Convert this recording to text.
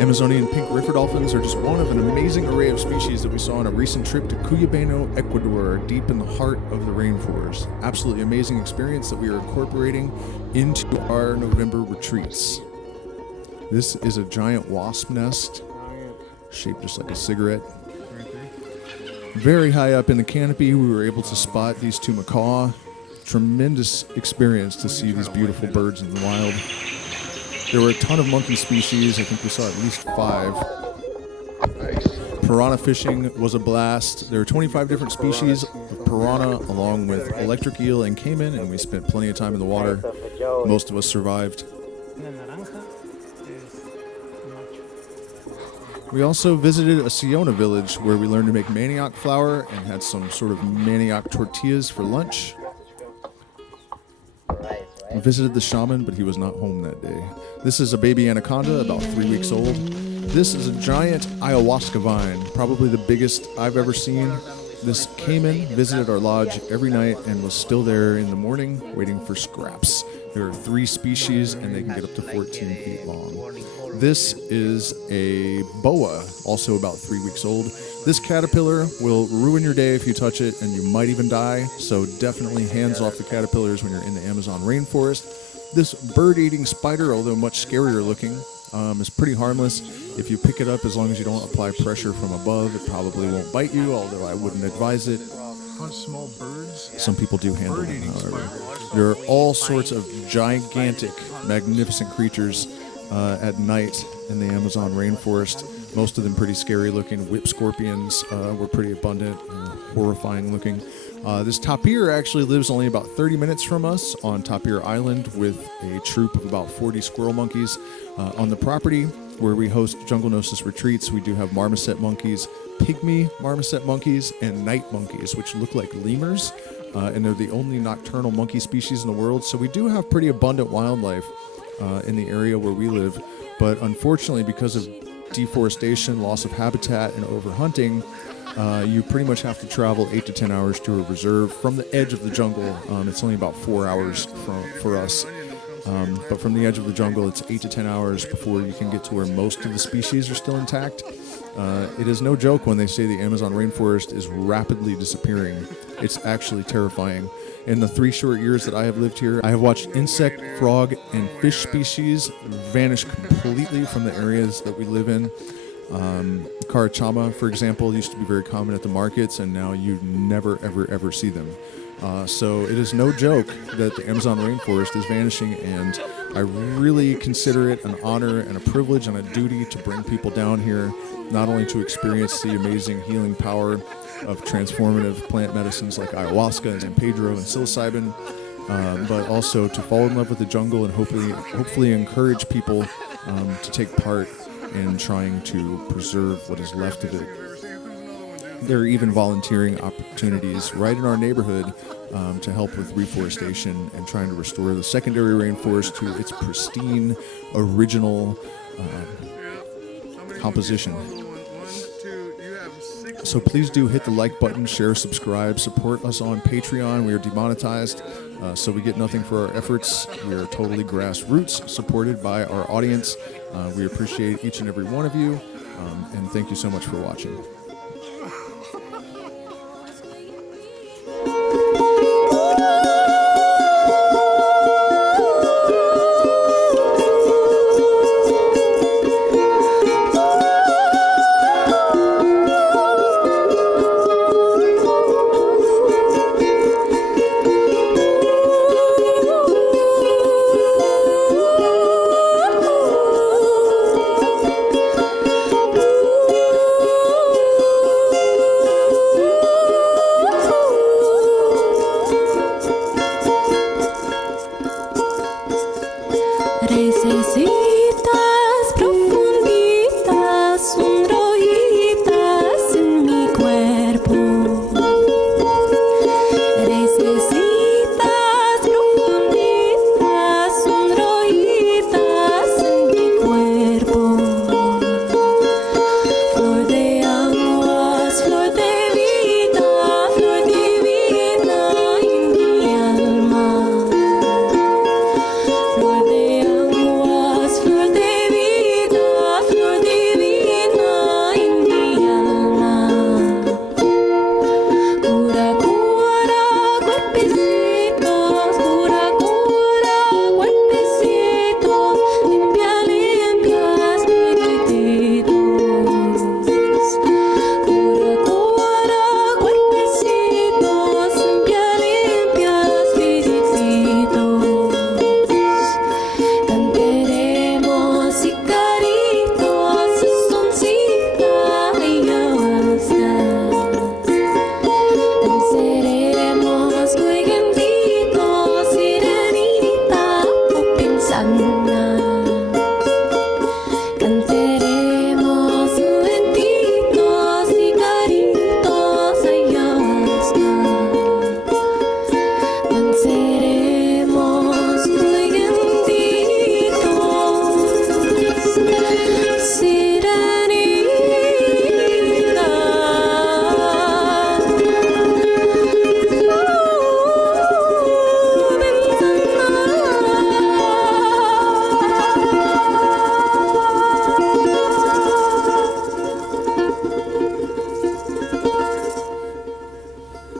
Amazonian pink river dolphins are just one of an amazing array of species that we saw on a recent trip to Cuyabeno, Ecuador, deep in the heart of the rainforest. Absolutely amazing experience that we are incorporating into our November retreats. This is a giant wasp nest, shaped just like a cigarette. Very high up in the canopy, we were able to spot these two macaw. Tremendous experience to see these beautiful birds in the wild. There were a ton of monkey species. I think we saw at least 5. Nice. Piranha fishing was a blast. There are 25 different species of piranha, along with electric eel and caiman, and we spent plenty of time in the water. Most of us survived. We also visited a Siona village where we learned to make manioc flour and had some sort of manioc tortillas for lunch. I visited the shaman, but he was not home that day. This is a baby anaconda, about 3 weeks old. This is a giant ayahuasca vine, probably the biggest I've ever seen. This caiman visited our lodge every night and was still there in the morning waiting for scraps. There are 3 species and they can get up to 14 feet long. This is a boa, also about 3 weeks old. This caterpillar will ruin your day if you touch it, and you might even die, so definitely hands off the caterpillars when you're in the Amazon rainforest. This bird-eating spider, although much scarier looking, is pretty harmless. If you pick it up, as long as you don't apply pressure from above, it probably won't bite you, although I wouldn't advise it. Hunt small birds. Some people do handle them, however. There are all sorts of gigantic, magnificent creatures at night in the Amazon rainforest. Most of them pretty scary looking. Whip scorpions were pretty abundant, horrifying looking. This tapir actually lives only about 30 minutes from us on Tapir Island with a troop of about 40 squirrel monkeys. On the property where we host Jungle Gnosis retreats, we do have marmoset monkeys, pygmy marmoset monkeys, and night monkeys, which look like lemurs, and they're the only nocturnal monkey species in the world. So we do have pretty abundant wildlife in the area where we live, but unfortunately, because of deforestation, loss of habitat, and overhunting, you pretty much have to travel 8 to 10 hours to a reserve from the edge of the jungle. It's only about 4 hours for us, but from the edge of the jungle, it's 8 to 10 hours before you can get to where most of the species are still intact. It is no joke when they say the Amazon rainforest is rapidly disappearing. It's actually terrifying. In the 3 short years that I have lived here, I have watched insect, frog, and fish species vanish completely from the areas that we live in. Carachama, for example, used to be very common at the markets, and now you never, ever see them. So it is no joke that the Amazon rainforest is vanishing, and I really consider it an honor and a privilege and a duty to bring people down here, not only to experience the amazing healing power of transformative plant medicines like ayahuasca and San Pedro and psilocybin, but also to fall in love with the jungle and hopefully encourage people to take part in trying to preserve what is left of it. There are even volunteering opportunities right in our neighborhood to help with reforestation and trying to restore the secondary rainforest to its pristine, original composition. So please do hit the like button, share, subscribe, support us on Patreon. We are demonetized, so we get nothing for our efforts. We are totally grassroots, supported by our audience. We appreciate each and every one of you, and thank you so much for watching.